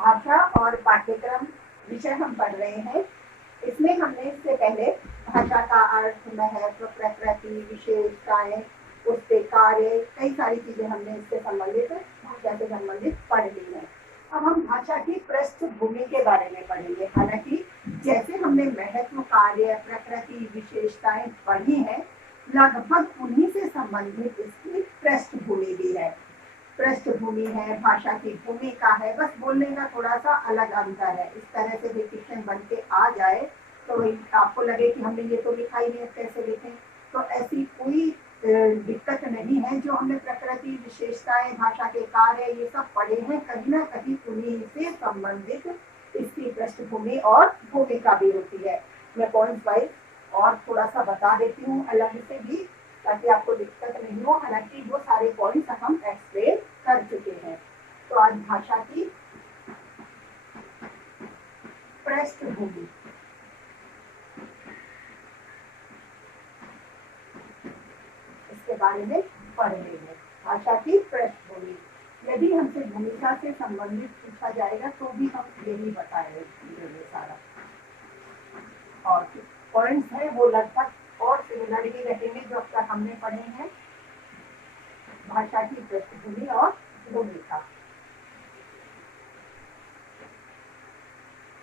भाषा और पाठ्यक्रम विषय हम पढ़ रहे हैं। इसमें हमने इससे पहले भाषा का अर्थ, महत्व, प्रकृति, विशेषताएं, उसके कार्य, कई सारी चीजें हमने इससे संबंधित, भाषा से संबंधित पढ़ ली है। अब हम भाषा की पृष्ठभूमि के बारे में पढ़ेंगे। हालांकि जैसे हमने महत्व, कार्य, प्रकृति, विशेषताएं पढ़ी है, लगभग उन्हीं से संबंधित इसकी पृष्ठभूमि भी है। पृष्ठभूमि है, भाषा की भूमिका है, बस बोलने का थोड़ा सा अलग अंतर है। इस तरह से डिक्टेशन बन के आ जाए तो आपको लगे कि हमने ये तो लिखा ही नहीं, कैसे लिखें, तो ऐसी कोई दिक्कत नहीं है। जो हमने प्रकृति, विशेषताएं, भाषा के कार्य, ये सब पढ़े हैं, कहीं ना कहीं उन्हीं से संबंधित इसकी पृष्ठभूमि और भूमिका भी होती है। मैं पॉइंट वाइज और थोड़ा सा बता देती हूँ अलग से भी, ताकि आपको दिक्कत नहीं हो। हालांकि वो सारे पॉइंट्स हम एक्सप्लेन कर चुके हैं। तो आज भाषा की पृष्ठभूमि, इसके बारे में पढ़ लेंगे। भाषा की पृष्ठभूमि, यदि हमसे भूमिका से संबंधित पूछा जाएगा तो भी हम यही बताएंगे सारा, और पॉइंट्स है वो लगभग और सिमिलर ही रहेंगे जो अब तक हमने पढ़े हैं। भाषा की पृष्ठभूमि और भूमिका,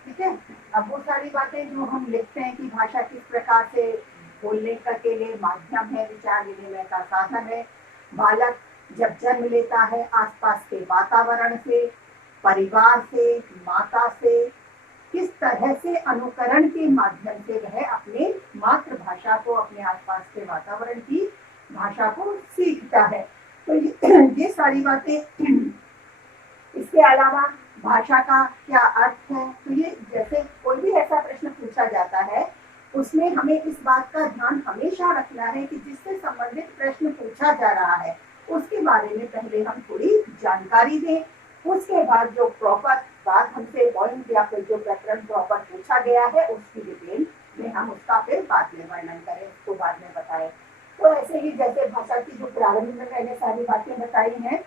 ठीक है। अब वो सारी बातें जो हम लिखते हैं कि भाषा किस प्रकार से बोलने का के लिए माध्यम है, विचार विनिमय का साधन है। बालक जब जन्म लेता है, आसपास के वातावरण से, परिवार से, माता से, किस तरह से अनुकरण के माध्यम से वह अपने मातृभाषा को, अपने आसपास के वातावरण की भाषा को सीखता है। तो ये सारी बातें। इसके अलावा भाषा का क्या अर्थ है, तो ये जैसे कोई भी ऐसा प्रश्न पूछा जाता है, उसमें हमें इस बात का ध्यान हमेशा रखना है कि जिससे संबंधित प्रश्न पूछा जा रहा है उसके बारे में पहले हम थोड़ी जानकारी दें। उसके बाद जो प्रॉपर बात हमसे पॉइंट या फिर जो प्रकरण प्रॉपर पूछा गया है उसकी डिटेल में हम उसका फिर बाद में वर्णन करें, उसको बाद में बताएं। तो ऐसे ही जैसे भाषा की जो प्रारंभ में मैंने सारी बातें बताई हैं,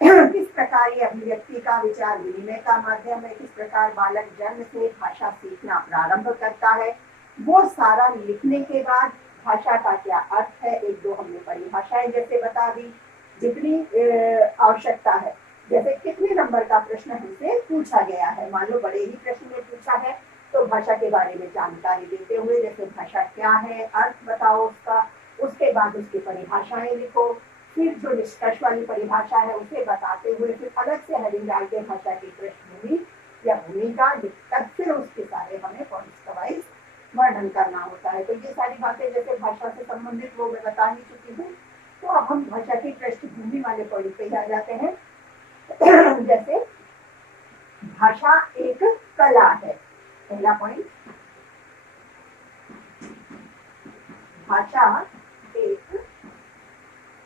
किस प्रकार ये अभिव्यक्ति का, विचार विनिमय का माध्यम है, किस प्रकार बालक जन्म से भाषा सीखना प्रारंभ करता है, वो सारा लिखने के बाद भाषा का क्या अर्थ है, एक दो हमने परिभाषाएं जैसे बता दी जितनी आवश्यकता है। जैसे कितने नंबर का प्रश्न हमसे पूछा गया है, मान लो बड़े ही प्रश्न में पूछा है तो भाषा के बारे में जानकारी देते हुए जैसे भाषा क्या है, अर्थ बताओ उसका, उसके बाद उसकी परिभाषाएं लिखो, फिर जो निष्कर्ष वाली परिभाषा है उसे बताते हुए फिर अलग से हेडिंग डाल के भाषा की पृष्ठभूमि या भूमिका लिखकर फिर उसके सारे हमें पॉइंट्स वाइज वर्णन करना होता है। तो ये सारी बातें जैसे भाषा से संबंधित वो मैं बता ही चुकी हूँ। तो अब हम भाषा की पृष्ठभूमि वाले पॉइंट पे आ जाते हैं। जैसे भाषा एक कला है, पहला पॉइंट, भाषा एक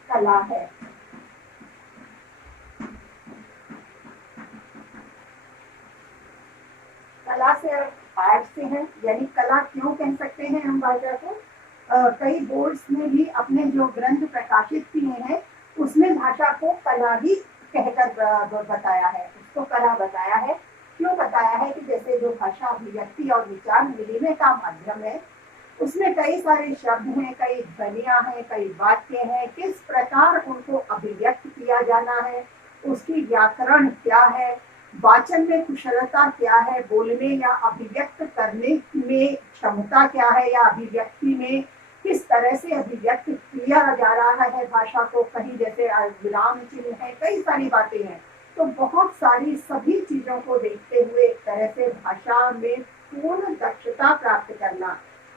कला है। कला से आर्ट से है, यानी कला क्यों कह सकते हैं हम भाषा को। कई बोर्ड्स ने भी अपने जो ग्रंथ प्रकाशित किए हैं उसमें भाषा को कला ही कहकर बताया है, उसको कला बताया है। क्यों बताया है कि जैसे जो भाषा अभिव्यक्ति और विचार विनिमय का माध्यम है उसमें कई सारे शब्द हैं, कई ध्वनियां हैं, कई वाक्य हैं, किस प्रकार उनको अभिव्यक्त किया जाना है, उसकी व्याकरण क्या है, वाचन में कुशलता क्या है, बोलने या अभिव्यक्त करने में क्षमता क्या है, या अभिव्यक्ति में किस तरह से अभिव्यक्त किया जा रहा है भाषा को, कहीं जैसे विराम चिन्ह है, कई सारी बातें हैं। तो बहुत सारी सभी चीजों को देखते हुए एक तरह से भाषा में पूर्ण दक्षता प्राप्त करना,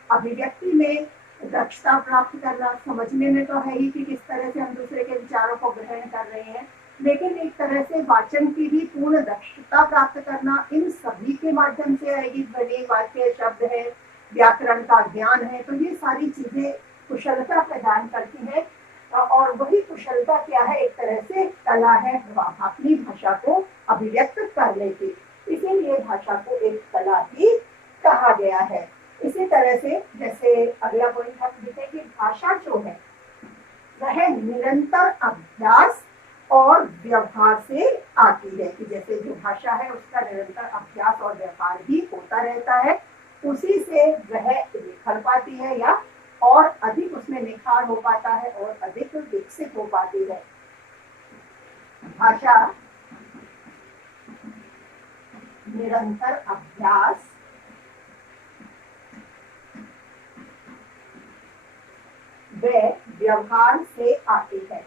अभिव्यक्ति में दक्षता प्राप्त करना, समझने में तो है ही कि किस तरह से हम दूसरे के विचारों को ग्रहण कर रहे हैं, लेकिन एक तरह से वाचन की भी पूर्ण दक्षता प्राप्त करना इन सभी के माध्यम से आएगी। ध्वनि, वाक्य, शब्द है, व्याकरण का ज्ञान है, तो ये सारी चीजें कुशलता प्रदान करती है। और वही कुशलता क्या है, एक तरह से कला है अपनी भाषा को अभिव्यक्त करने की, इसीलिए भाषा को एक कला भी कहा गया है। इसी तरह से जैसे अगला पॉइंट हम लिखे कि भाषा जो है वह निरंतर अभ्यास और व्यवहार से आती है, कि जैसे जो भाषा है उसका निरंतर अभ्यास और व्यवहार भी होता रहता है, उसी से वह निखर पाती है या और अधिक उसमें निखार हो पाता है और अधिक विकसित हो पाती है। भाषा निरंतर अभ्यास व व्यवहार से आती है।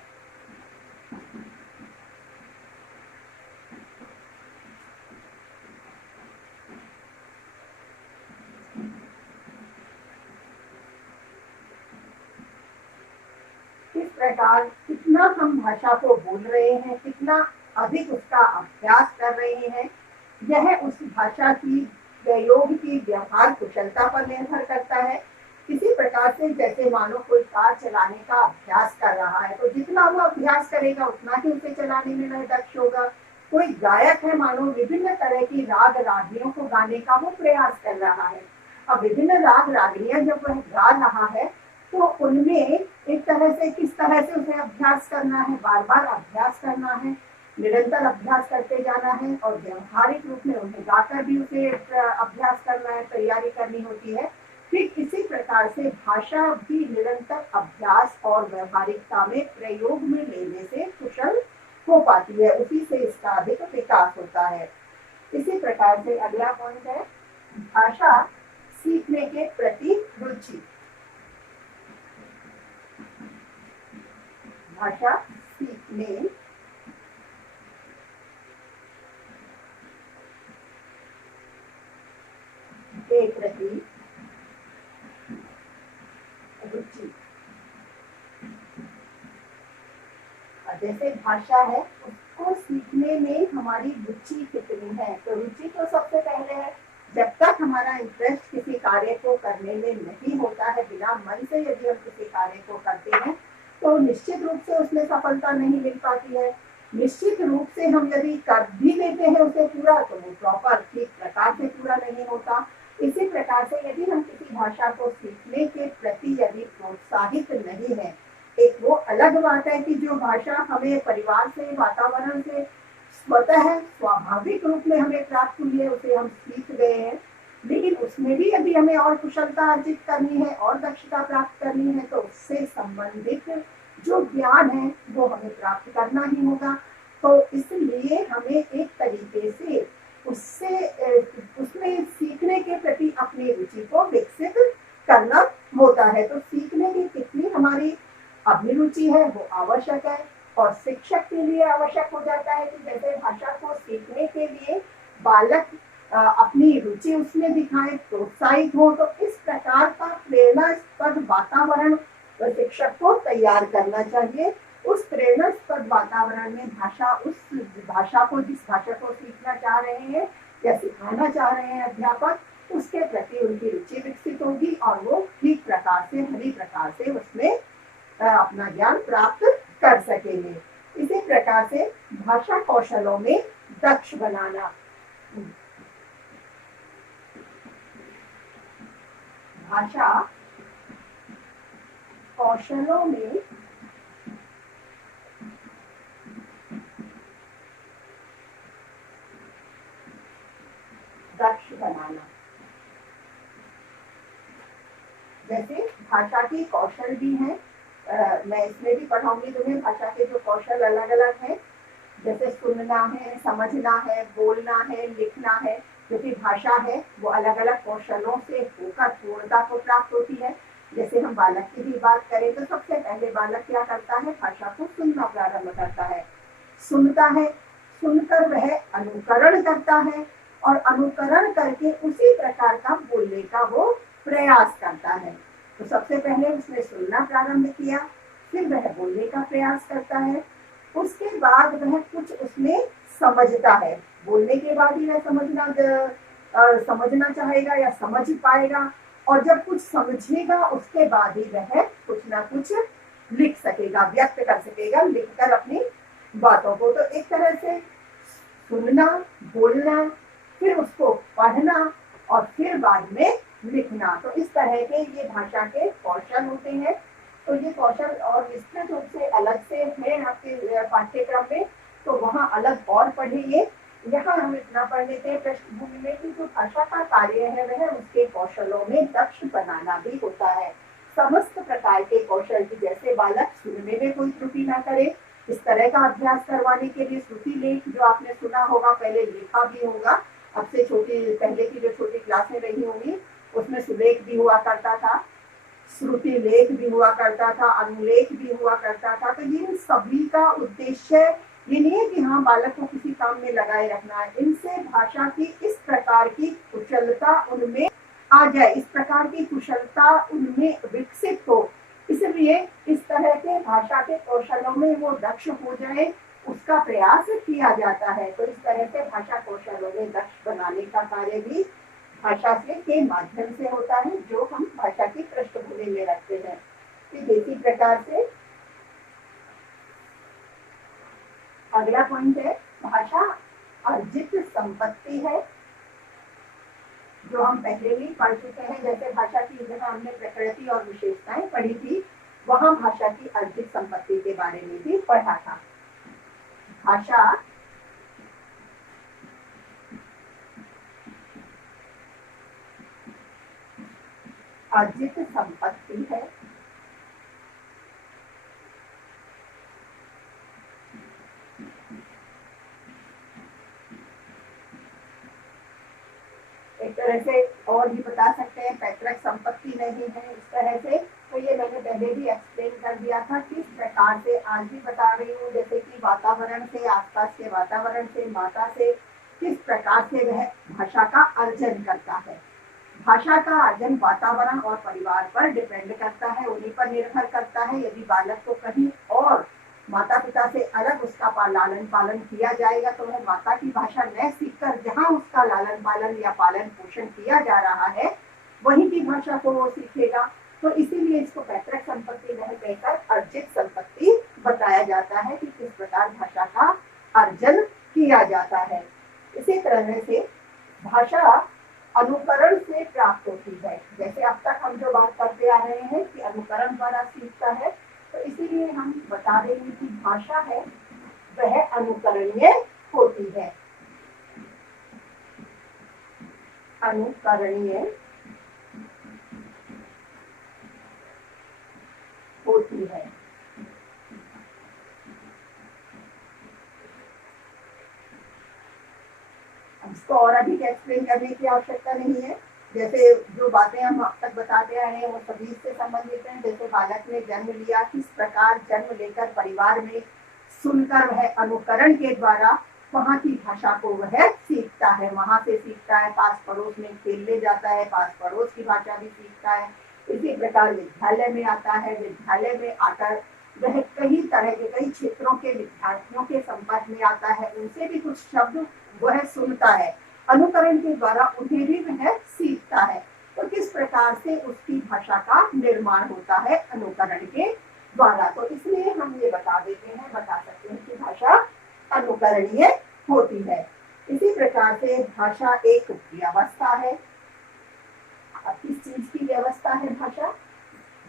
इस प्रकार कितना हम भाषा को बोल रहे हैं, कितना अधिक उसका अभ्यास कर रहे हैं, यह उस भाषा की प्रयोग की व्यवहार कुशलता पर निर्भर करता है। इसी प्रकार से जैसे मानो कोई कार चलाने का अभ्यास कर रहा है, तो जितना वो अभ्यास करेगा उतना ही उसे चलाने में वह दक्ष होगा। कोई गायक है, मानो विभिन्न तरह की राग रागनियों को गाने का वो प्रयास कर रहा है। अब विभिन्न राग रागनियां जब वह गा रहा है, तो उनमें एक तरह से किस तरह से उसे अभ्यास करना है, बार बार अभ्यास करना है, निरंतर अभ्यास करते जाना है और व्यवहारिक रूप में उन्हें गाकर भी उसे अभ्यास करना है, तैयारी करनी होती है। ठीक इसी प्रकार से भाषा भी निरंतर अभ्यास और व्यवहारिकता में प्रयोग में लेने से कुशल हो पाती है, उसी से इसका अधिक विकास होता है। इसी प्रकार से अगला पॉइंट है भाषा सीखने के प्रति रुचि। भाषा सीखने के प्रति रुचि। जैसे भाषा है उसको सीखने में हमारी रुचि कितनी है, तो रुचि तो सबसे पहले है। जब तक हमारा इंटरेस्ट किसी कार्य को करने में नहीं होता है, बिना मन से यदि हम किसी कार्य को करते हैं, तो निश्चित रूप से उसमें सफलता नहीं मिल पाती है। निश्चित रूप से हम यदि कर भी लेते हैं उसे पूरा, तो वो प्रॉपर ठीक प्रकार से पूरा नहीं होता। इसी प्रकार से यदि हम किसी भाषा को सीखने के प्रति यदि प्रोत्साहित नहीं है, एक वो अलग बात है कि जो भाषा हमें परिवार से, वातावरण से स्वतः स्वाभाविक रूप में हमें प्राप्त हुई है, उसे हम सीख गए हैं, लेकिन उसमें भी यदि हमें और कुशलता अर्जित करनी है और दक्षता प्राप्त करनी है, तो उससे संबंधित जो ज्ञान है वो हमें प्राप्त करना ही होगा। तो इसलिए हमें एक तरीके से उसमें सीखने के प्रति अपनी रुचि को विकसित करना होता है। तो सीखने की कितनी हमारी अभिरुचि है वो आवश्यक है, और शिक्षक के लिए आवश्यक हो जाता है कि जैसे भाषा को सीखने के लिए बालक अपनी रुचि उसमें दिखाए, प्रोत्साहित हो, तो इस प्रकार का प्रेरणास्पद वातावरण शिक्षक को तैयार करना चाहिए। उस प्रेरणास्पद वातावरण में उस भाषा को, जिस भाषा को सीखना चाह रहे हैं या सिखाना चाह रहे हैं अध्यापक, उसके प्रति उनकी रुचि विकसित होगी और वो ठीक प्रकार से, हरी प्रकार से उसमें अपना ज्ञान प्राप्त कर सकेंगे। इसी प्रकार से भाषा कौशलों में दक्ष बनाना। भाषा कौशलों में दक्ष बनाना। जैसे भाषा की कौशल भी हैं, मैं इसमें भी पढ़ाऊंगी तुम्हें। भाषा के जो कौशल अलग अलग हैं, जैसे सुनना है, समझना है, बोलना है, लिखना है, क्योंकि भाषा है वो अलग अलग कौशलों से होकर पूर्णता को प्राप्त होती है। जैसे हम बालक की भी बात करें तो सबसे पहले बालक क्या करता है, भाषा को सुनना प्रारंभ करता है, सुनता है, सुनकर वह अनुकरण करता है और अनुकरण करके उसी प्रकार का बोलने का वो प्रयास करता है। तो सबसे पहले उसने सुनना प्रारंभ किया, फिर वह बोलने का प्रयास करता है, उसके बाद वह कुछ उसमें समझता है, बोलने के बाद ही वह समझना चाहेगा या समझ पाएगा, और जब कुछ समझेगा उसके बाद ही वह कुछ ना कुछ लिख सकेगा, व्यक्त कर सकेगा, लिखकर अपनी बातों को। तो एक तरह से सुनना, बोलना, फिर उसको पढ़ना और फिर बाद में लिखना, तो इस तरह के ये भाषा के कौशल होते हैं। तो ये कौशल और विस्तृत रूप से अलग से है आपके पाठ्यक्रम में, तो वहाँ अलग और पढ़िए। यहाँ हम इतना पढ़ लेते हैं पृष्ठभूमि में कि जो भाषा का कार्य है वह उसके कौशलों में दक्ष बनाना भी होता है। समस्त प्रकार के कौशल की, जैसे बालक सुनने में कोई त्रुटि ना करे, इस तरह का अभ्यास करवाने के लिए श्रुति लेख जो आपने सुना होगा, पहले लिखा भी होगा, अब से छोटी पहले की जो छोटी क्लासें रही होंगी उसमें सुलेख भी हुआ करता था, श्रुति लेख भी हुआ करता था, अनुलेख भी हुआ करता था। तो इन सभी का उद्देश्य ये नहीं है कि हाँ बालक को किसी काम में लगाए रखना है, इनसे भाषा की इस प्रकार की कुशलता उनमें आ जाए, इस प्रकार की कुशलता उनमें विकसित हो, इसलिए इस तरह के भाषा के कौशलों में वो दक्ष हो जाए उसका प्रयास किया जाता है। तो इस तरह से भाषा कौशलों में दक्ष बनाने का कार्य भी भाषा से के माध्यम से होता है, जो हम भाषा की पृष्ठभूमि में रखते हैं। तो इसी प्रकार से अगला पॉइंट है, भाषा अर्जित संपत्ति है, जो हम पहले भी पढ़ चुके हैं। जैसे भाषा की जहाँ हमने प्रकृति और विशेषताएं पढ़ी थी, वहां भाषा की अर्जित संपत्ति के बारे में भी पढ़ा था। भाषा अर्जित संपत्ति है, एक तरह से और भी बता सकते हैं पैतृक संपत्ति नहीं है इस तरह से। तो ये मैंने पहले भी एक्सप्लेन कर दिया था किस प्रकार से, आज भी बता रही हूँ, जैसे कि वातावरण से, आसपास के वातावरण से, माता से किस प्रकार से वह भाषा का अर्जन करता है। भाषा का अर्जन वातावरण और परिवार पर डिपेंड करता है, उन्हीं पर निर्भर करता है। यदि बालक को कहीं और माता पिता से अलग उसका लालन पालन किया जाएगा तो वह माता की भाषा न सीखकर जहाँ उसका लालन पालन या पालन पोषण किया जा रहा है वहीं की भाषा को वो सीखेगा। तो इसीलिए इसको पैतृक संपत्ति नहीं कहकर अर्जित संपत्ति बताया जाता है कि किस प्रकार भाषा का अर्जन किया जाता है। इसी तरह से भाषा अनुकरण से प्राप्त होती है। जैसे अब तक हम जो बात करते आ रहे हैं कि अनुकरण द्वारा सीखता है, तो इसीलिए हम बता रहे हैं कि भाषा है वह अनुकरणीय होती है। अनुकरणीय होती है। इसको और अधिक एक्सप्लेन करने की आवश्यकता नहीं है। जैसे जो बातें हम अब तक बताते आए हैं वो सभी से संबंधित हैं। जैसे बालक ने जन्म लिया, किस प्रकार जन्म लेकर परिवार में सुनकर वह अनुकरण के द्वारा वहाँ की भाषा को वह सीखता है, वहाँ से सीखता है, पास पड़ोस में खेलने जाता है, पास पड़ोस की भाषा भी सीखता है। इसी प्रकार विद्यालय में आता है, विद्यालय में आकर वह कई तरह के कई क्षेत्रों के विद्यार्थियों के संपर्क में आता है, उनसे भी कुछ शब्द वह सुनता है, अनुकरण के द्वारा उन्हें भी वह सीखता है। तो किस प्रकार से उसकी भाषा का निर्माण होता है अनुकरण के द्वारा। तो इसलिए हम ये बता सकते हैं कि भाषा अनुकरणीय होती है। इसी प्रकार से भाषा एक व्यवस्था है। अब किस चीज की व्यवस्था है भाषा?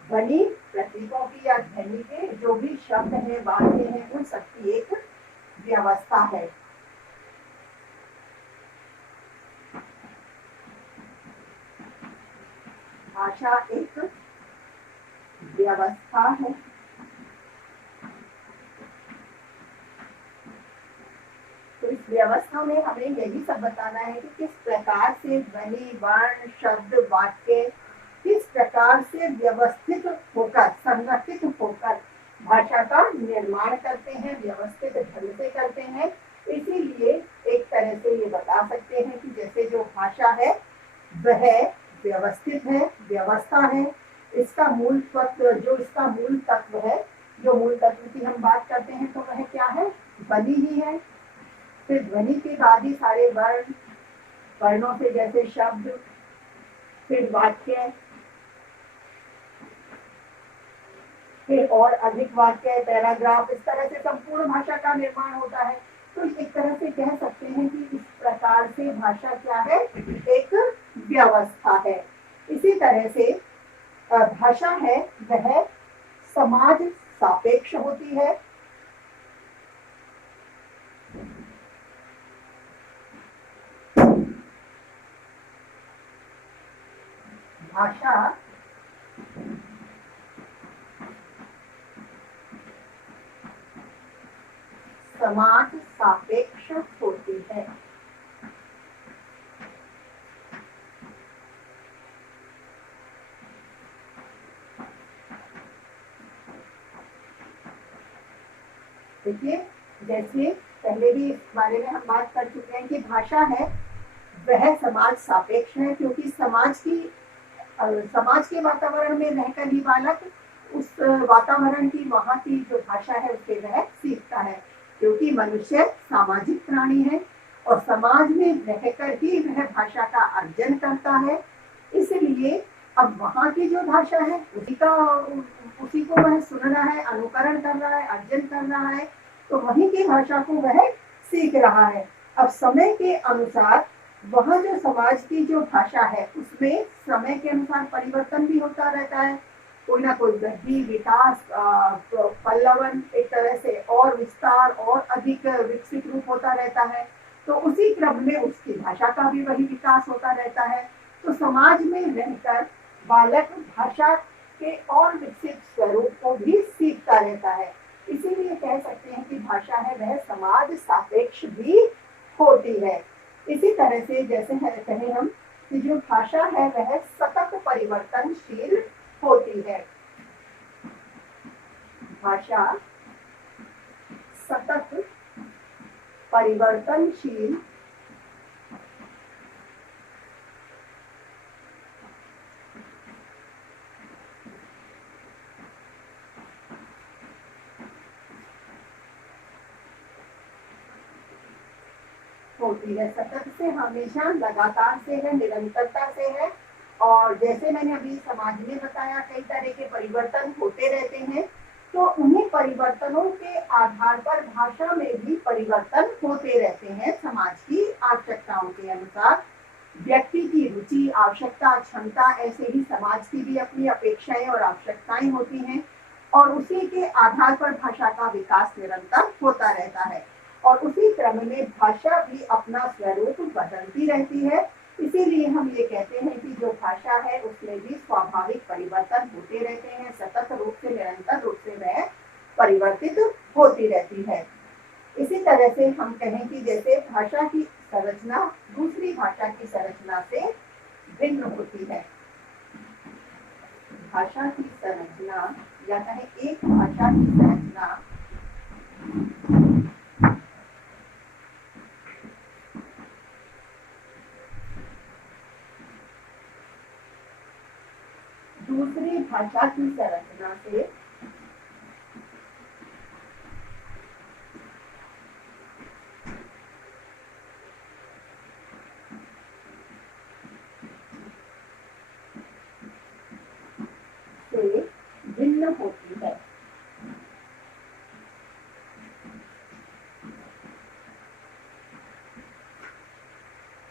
ध्वनि प्रतीकों की या ध्वनि के जो भी शब्द है, वाक्य है, उन सबकी एक व्यवस्था है। भाषा एक व्यवस्था है। तो इस व्यवस्था में हमें यही सब बताना है कि किस प्रकार से ध्वनि, वर्ण, शब्द, वाक्य किस प्रकार से व्यवस्थित होकर, संगठित होकर भाषा का निर्माण करते हैं, व्यवस्थित ढंग से करते हैं। इसीलिए एक तरह से ये बता सकते हैं कि जैसे जो भाषा है वह व्यवस्थित है, व्यवस्था है। इसका मूल तत्व, जो इसका मूल तत्व है, जो मूल तत्व की हम बात करते हैं तो वह क्या है? ध्वनि ही है। फिर ध्वनि के बाद ही सारे वर्ण, वर्णों से जैसे शब्द, फिर वाक्य, फिर और अधिक वाक्य, पैराग्राफ, इस तरह से संपूर्ण भाषा का निर्माण होता है। तो एक तरह से कह सकते हैं कि इस प्रकार से भाषा क्या है? एक व्यवस्था है। इसी तरह से भाषा है वह समाज सापेक्ष होती है। भाषा समाज सापेक्ष होती है। देखिए, जैसे पहले भी इस बारे में हम बात कर चुके हैं कि भाषा है वह समाज सापेक्ष है, क्योंकि समाज के वातावरण में रहकर ही बालक उस वातावरण की, वहाँ की जो भाषा है उससे वह सीखता है, क्योंकि मनुष्य सामाजिक प्राणी है और समाज में रहकर ही वह भाषा का अर्जन करता है। इसलिए अब वहाँ की जो भाषा है उसी को वह सुन रहा है, अनुकरण कर रहा है, अर्जन कर रहा है, तो वहीं की भाषा को वह सीख रहा है। अब समय के अनुसार वह जो समाज की जो भाषा है उसमें समय के अनुसार परिवर्तन भी होता रहता है, कोई ना कोई वृद्धि, विकास, पल्लवन, एक तरह से और विस्तार और अधिक विकसित रूप होता रहता है। तो उसी क्रम में उसकी भाषा का भी वही विकास होता रहता है। तो समाज में रहकर बालक भाषा के और विकसित स्वरूप को भी सीखता रहता है। इसीलिए कह सकते हैं कि भाषा है वह समाज सापेक्ष भी होती है। इसी तरह से जैसे कहें हम कि जो भाषा है वह सतत परिवर्तनशील होती है। भाषा सतत परिवर्तनशील होती है। सतत से हमेशा लगातार से है, निरंतरता से है। और जैसे मैंने अभी समाज में बताया कई तरह के परिवर्तन होते रहते हैं, तो उन्हीं परिवर्तनों के आधार पर भाषा में भी परिवर्तन होते रहते हैं समाज की आवश्यकताओं के अनुसार। व्यक्ति की रुचि, आवश्यकता, क्षमता, ऐसे ही समाज की भी अपनी अपेक्षाएं और आवश्यकताएं होती हैं और उसी के आधार पर भाषा का विकास निरंतर होता रहता है। और उसी क्रम में भाषा भी अपना स्वरूप बदलती रहती है। इसीलिए हम ये कहते हैं कि जो भाषा है उसमें भी स्वाभाविक परिवर्तन होते रहते हैं, सतत रूप से, निरंतर रूप से वह परिवर्तित होती रहती है। इसी तरह से हम कहें कि जैसे भाषा की संरचना दूसरी भाषा की संरचना से भिन्न होती है। भाषा की संरचना या कहें एक भाषा की संरचना दूसरी भाषा की संरचना से भिन्न होती है।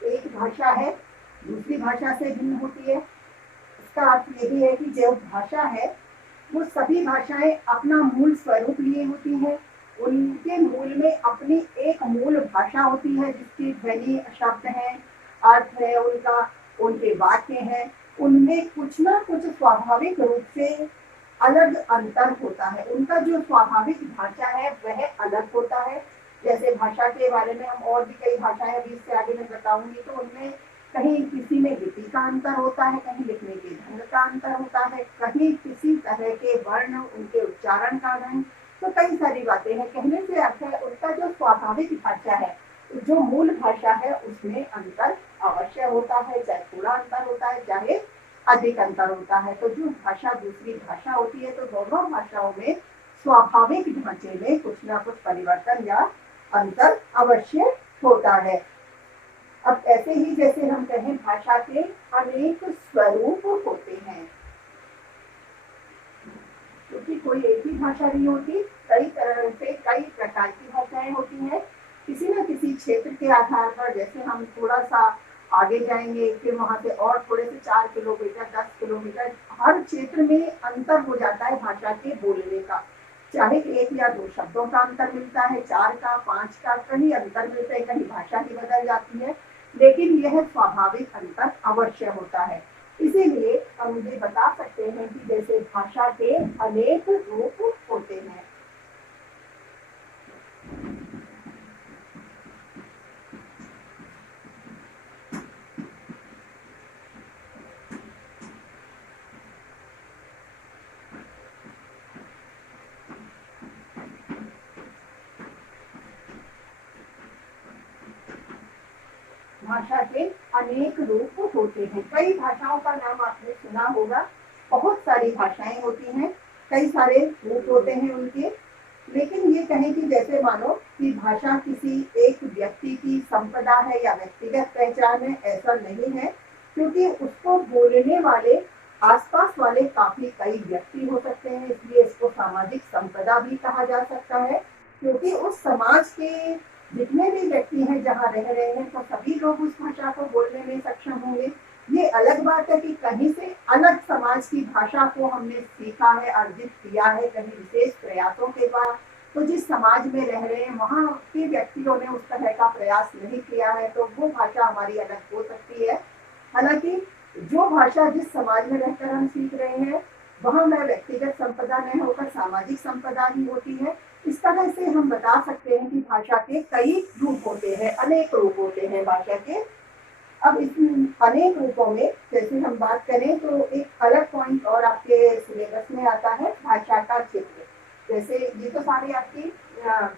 एक भाषा है दूसरी भाषा से भिन्न होती है। इसका अर्थ यही है कि जो भाषा है वो सभी भाषाएं अपना मूल स्वरूप लिए होती हैं। उनके मूल में अपनी एक मूल भाषा होती है जिसकी ध्वनि, शब्द है, अर्थ है उनका, उनके वाक्य हैं, उनमें कुछ ना कुछ स्वाभाविक रूप से अलग अंतर होता है। उनका जो स्वाभाविक भाषा है वह अलग होता है। जैसे भाषा के बारे में हम और भी कई भाषाएं अभी इससे आगे मैं बताऊंगी, तो उनमें कहीं किसी में लिपि का अंतर होता है, कहीं लिखने के ढंग का अंतर होता है, कहीं किसी तरह के वर्ण, उनके उच्चारण का ढंग, तो कई सारी बातें हैं। कहने से अर्थ है उनका जो स्वाभाविक भाषा है, जो मूल भाषा है उसमें अंतर अवश्य होता है, चाहे थोड़ा अंतर होता है चाहे अधिक अंतर होता है। तो जो भाषा दूसरी भाषा होती है तो दोनों भाषाओं में स्वाभाविक ढांचे में कुछ ना कुछ परिवर्तन या अंतर अवश्य होता है। अब ऐसे ही जैसे हम कहें भाषा के अनेक स्वरूप होते हैं, क्योंकि कोई एक ही भाषा नहीं होती, कई तरह से कई प्रकार की भाषाएं होती हैं। किसी न किसी क्षेत्र के आधार पर, जैसे हम थोड़ा सा आगे जाएंगे, फिर वहां से और थोड़े से 4 किलोमीटर 10 किलोमीटर, हर क्षेत्र में अंतर हो जाता है भाषा के बोलने का। चाहे 1 या 2 शब्दों का अंतर मिलता है, 4 का 5 का, कहीं अंतर मिलते हैं, कहीं भाषा ही बदल जाती है, लेकिन यह स्वाभाविक अंतर अवश्य होता है। इसीलिए हम ये बता सकते हैं कि जैसे भाषा के अनेक रूप होते हैं। भाषा के अनेक रूप होते हैं। कई भाषाओं का नाम आपने सुना होगा, बहुत सारी भाषाएं होती हैं, कई सारे रूप होते हैं उनके। लेकिन ये कहें कि जैसे मानो कि भाषा किसी एक व्यक्ति की संपदा है या व्यक्तिगत पहचान है, ऐसा नहीं है, क्योंकि उसको बोलने वाले आसपास वाले काफी कई व्यक्ति हो सकते हैं, इसलिए इसको सामाजिक संपदा भी कहा जा सकता है। क्योंकि उस समाज के जितने भी व्यक्ति हैं जहाँ रह रहे हैं, तो सभी लोग उस भाषा को बोलने में सक्षम होंगे। ये अलग बात है कि कहीं से अलग समाज की भाषा को हमने सीखा है, अर्जित किया है कहीं विशेष प्रयासों के द्वारा, तो जिस समाज में रह रहे हैं वहाँ के व्यक्तियों ने उस तरह का प्रयास नहीं किया है, तो वो भाषा हमारी अलग हो सकती है। हालांकि जो भाषा जिस समाज में रहकर हम सीख रहे हैं, वहाँ में व्यक्तिगत संपदा नहीं होकर सामाजिक संपदा ही होती है। इस तरह से हम बता सकते हैं कि भाषा के कई रूप होते हैं, अनेक रूप होते हैं भाषा के। अब इस अनेक रूपों में जैसे हम बात करें तो एक अलग पॉइंट और आपके सिलेबस में आता है भाषा का क्षेत्र। जैसे ये तो सारी आपकी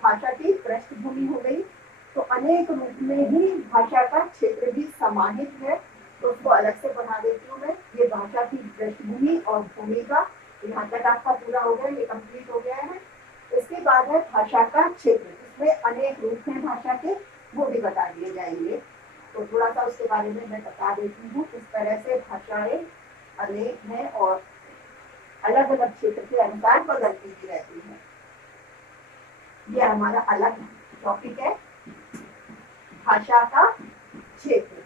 भाषा की पृष्ठभूमि हो गई, तो अनेक रूप में ही भाषा का क्षेत्र भी समाहित है, तो उसको अलग से बना देती हूँ मैं। ये भाषा की पृष्ठभूमि और भूमिका, यहाँ तक आपका पूरा हो गया, ये कंप्लीट हो गया है। इसके बाद है भाषा का क्षेत्र, इसमें अनेक रूप हैं भाषा के, वो भी बता दिए जाएंगे। तो थोड़ा सा उसके बारे में मैं बता देती हूँ। इस तरह से भाषाएं अनेक हैं और अलग अलग क्षेत्र के अनुसार बदलती भी रहती हैं। यह हमारा अलग टॉपिक है, भाषा का क्षेत्र।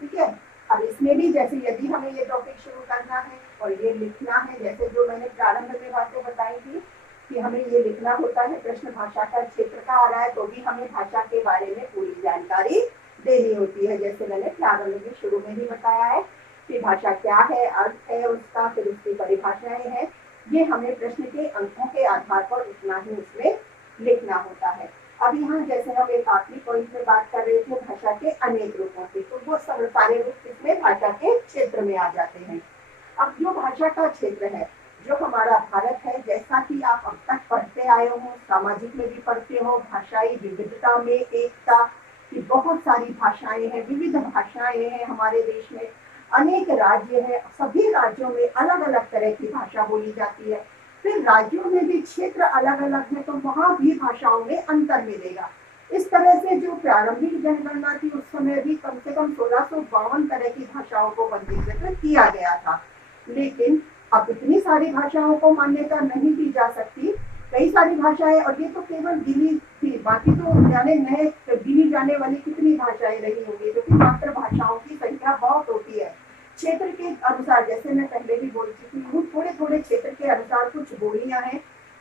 ठीक है, अब इसमें भी जैसे यदि हमें ये टॉपिक शुरू करना है और ये लिखना है, जैसे जो मैंने प्रारंभ में बातें बताई थी कि हमें ये लिखना होता है, प्रश्न भाषा का क्षेत्र का आ रहा है, तो भी हमें भाषा के बारे में पूरी जानकारी देनी होती है। जैसे मैंने प्रारंभ में शुरू में ही बताया है कि भाषा क्या है, अर्थ है उसका, फिर उसकी परिभाषाएं हैं, ये हमें प्रश्न के अंकों के आधार पर उतना ही उसमें लिखना होता है। अब यहाँ जैसे हम एक आखिरी पॉइंट में बात कर रहे थे भाषा के अनेक रूपों की, तो वो सारे रूप इसमें भाषा के क्षेत्र में आ जाते हैं। अब जो भाषा का क्षेत्र है, जो हमारा भारत है, जैसा कि आप अब तक पढ़ते आए हो, सामाजिक में भी पढ़ते हो, भाषाई विविधता में एकता की बहुत सारी भाषाएं हैं, विविध भाषाएं हैं हमारे देश में, अनेक राज्य हैं, सभी राज्यों में अलग अलग तरह की भाषा बोली जाती है। फिर राज्यों में भी क्षेत्र अलग अलग है, तो वहां भी भाषाओं में अंतर मिलेगा। इस तरह से जो प्रारंभिक जनगणना थी उस समय भी कम से कम 1652 तरह की भाषाओं को पंजीकृत किया गया था। लेकिन अब इतनी सारी भाषाओं को मान्यता नहीं दी जा सकती, कई सारी भाषाएं, और ये तो केवल गिनी थी, बाकी तो जाने नए गिनी जाने वाली कितनी भाषाएं रही होंगी, क्योंकि मात्र भाषाओं की संख्या बहुत होती है। क्षेत्र के अनुसार, जैसे मैं पहले भी बोल चुकी हूँ, थोड़े थोड़े क्षेत्र के अनुसार कुछ बोलियां हैं,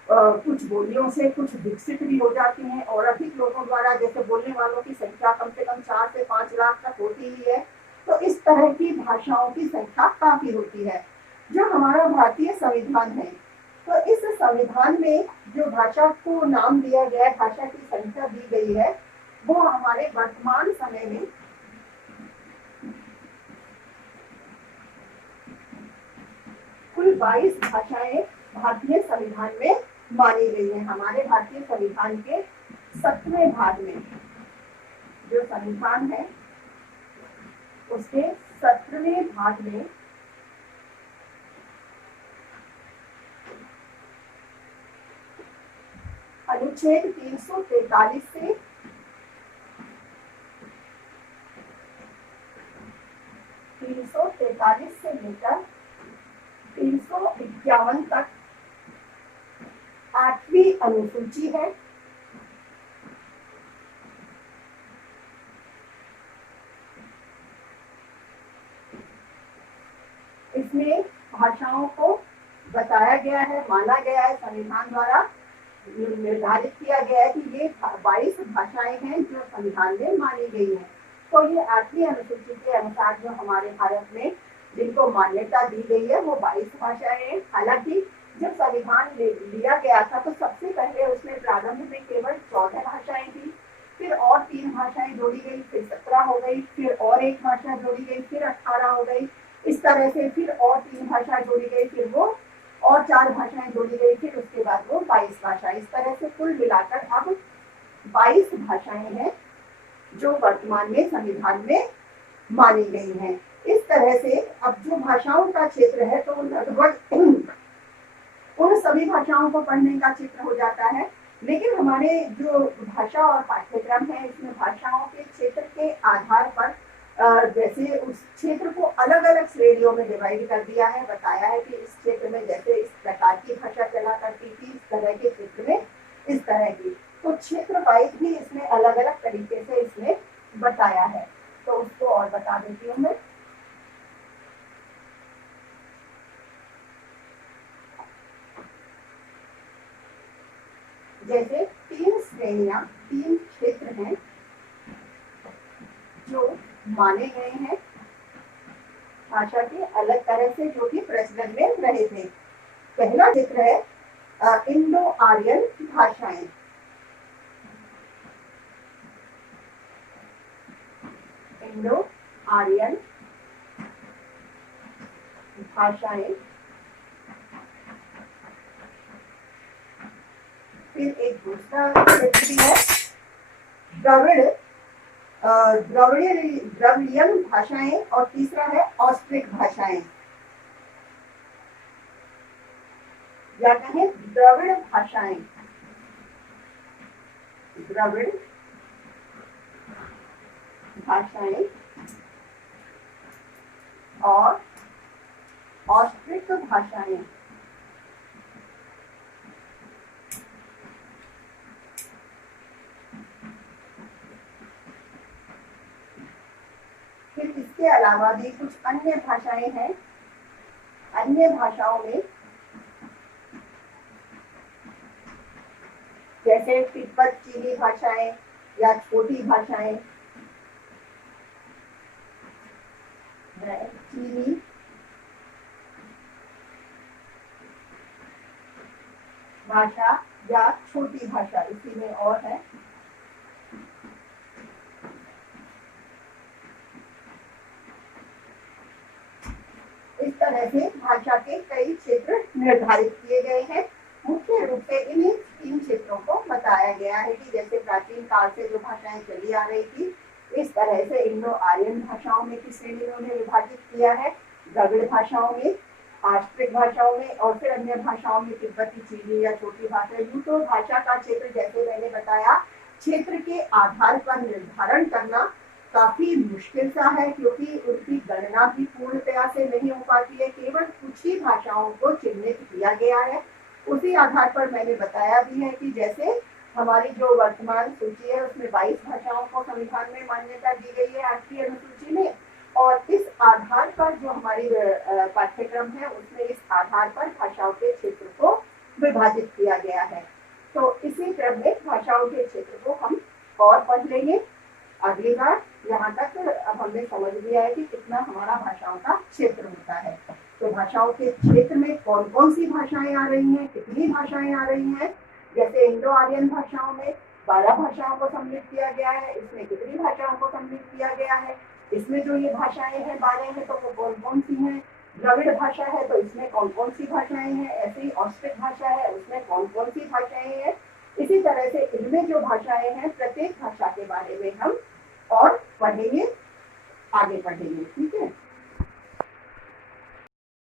कुछ बोलियों से कुछ विकसित भी हो जाती हैं, और अधिक लोगों द्वारा, जैसे बोलने वालों की संख्या कम से कम 4 से 5 लाख तक होती ही है, तो इस तरह की भाषाओं की संख्या काफी होती है। जो हमारा भारतीय संविधान है, तो इस संविधान में जो भाषा को नाम दिया गया है, भाषा की संख्या दी गई है, वो हमारे वर्तमान समय में कुल 22 भाषाएं भारतीय संविधान में मानी गई है। हमारे भारतीय संविधान के 7वें भाग में, जो संविधान है उसके 17वें भाग में अनुच्छेद 343 से 343 से लेकर 351 तक 8वीं अनुसूची है। इसमें भाषाओं को बताया गया है, माना गया है, संविधान द्वारा निर्धारित किया गया है कि ये 22 भाषाएं हैं जो संविधान में मानी गई हैं। तो ये 8वीं अनुसूची के अनुसार जो हमारे भारत में जिनको मान्यता दी गई है वो 22 भाषाएं हैं। हालांकि जब संविधान लिया गया था तो सबसे पहले उसमें प्रारंभ में केवल 14 भाषाएं थी, फिर और 3 भाषाएं जोड़ी गई, फिर 17 हो गई, फिर और 1 भाषा जोड़ी गई, फिर 18 हो गई। इस तरह से फिर और 3 भाषा जोड़ी गई, फिर वो और 4 भाषाएं जोड़ी गई, फिर उसके बाद वो 22 भाषा। इस तरह से कुल मिलाकर अब 22 भाषाएं हैं जो वर्तमान में संविधान में मानी गई हैं। इस तरह से अब जो भाषाओं का क्षेत्र है तो लगभग उन सभी भाषाओं को पढ़ने का चित्र हो जाता है। लेकिन हमारे जो भाषा और पाठ्यक्रम है इसमें भाषाओं के क्षेत्र के आधार पर जैसे उस क्षेत्र को अलग अलग श्रेणियों में डिवाइड कर दिया है। बताया है कि इस क्षेत्र में जैसे इस प्रकार की भाषा चला करती थी, इस तरह के क्षेत्र में इस तरह की, तो क्षेत्र वाइज भी इसमें अलग अलग तरीके से इसमें बताया है। तो उसको और बता देती हूँ मैं। जैसे 3 श्रेणियां, 3 क्षेत्र हैं जो माने गए हैं भाषा के अलग तरह से, जो कि प्रचलन में रहे थे। पहला क्षेत्र है इंडो आर्यन भाषाएं। इंडो आर्यन भाषाएं। फिर एक दूसरा क्षेत्र भी है द्रविड़ियन भाषाएं, और तीसरा है ऑस्ट्रिक भाषाएं या कहें द्रविड़ भाषाएं। द्रविड़ भाषाएं और ऑस्ट्रिक भाषाएं। फिर इसके अलावा भी कुछ अन्य भाषाएं हैं। अन्य भाषाओं में जैसे तिब्बत चीनी भाषाएं या छोटी भाषाएं, चीनी भाषा या छोटी भाषा, इसी में और है। इस तरह से भाषा के कई क्षेत्र निर्धारित किए गए हैं। मुख्य रूप से इन्हीं 3 क्षेत्रों को बताया गया है कि जैसे प्राचीन काल से जो भाषाएं चली आ रही थी, इस तरह से इंडो आर्यन भाषाओं में किस श्रेणियों ने विभाजित किया है, द्रविड़ भाषाओं में, ऑस्ट्रिक भाषाओं में, और फिर अन्य भाषाओं में तिब्बती चीनी या छोटी भाषा। यूं तो भाषा का क्षेत्र जैसे मैंने बताया क्षेत्र के आधार पर निर्धारण करना काफी मुश्किल सा है, क्योंकि उनकी गणना भी पूर्णतया से नहीं हो पाती है। केवल कुछ ही भाषाओं को चिन्हित किया गया है। उसी आधार पर मैंने बताया भी है कि जैसे हमारी जो वर्तमान सूची है उसमें 22 भाषाओं को संविधान में मान्यता दी गई है 8वीं अनुसूची में, और इस आधार पर जो हमारी पाठ्यक्रम है उसमें इस आधार पर भाषाओं के क्षेत्र को विभाजित किया गया है। तो इसी क्रम में भाषाओं के क्षेत्र को हम और पढ़ लेंगे अगली बार। यहाँ तक अब हमने समझ लिया है कि कितना हमारा भाषाओं का क्षेत्र होता है। तो भाषाओं के क्षेत्र में कौन कौन सी भाषाएं आ रही हैं, कितनी भाषाएं आ रही हैं। जैसे इंडो आर्यन भाषाओं में 12 भाषाओं को सम्मिलित किया गया है। इसमें कितनी भाषाओं को सम्मिलित किया गया है, इसमें जो ये भाषाएं हैं 12 हैं तो वो कौन कौन सी हैं। द्रविड़ भाषा है तो इसमें कौन कौन सी भाषाएं हैं। ऐसे ही ऑस्ट्रिक भाषा है उसमें कौन कौन सी भाषाएं हैं। इसी तरह से इनमें जो भाषाएं हैं प्रत्येक भाषा के बारे में हम और पढ़ेंगे, आगे पढ़ेंगे। ठीक है।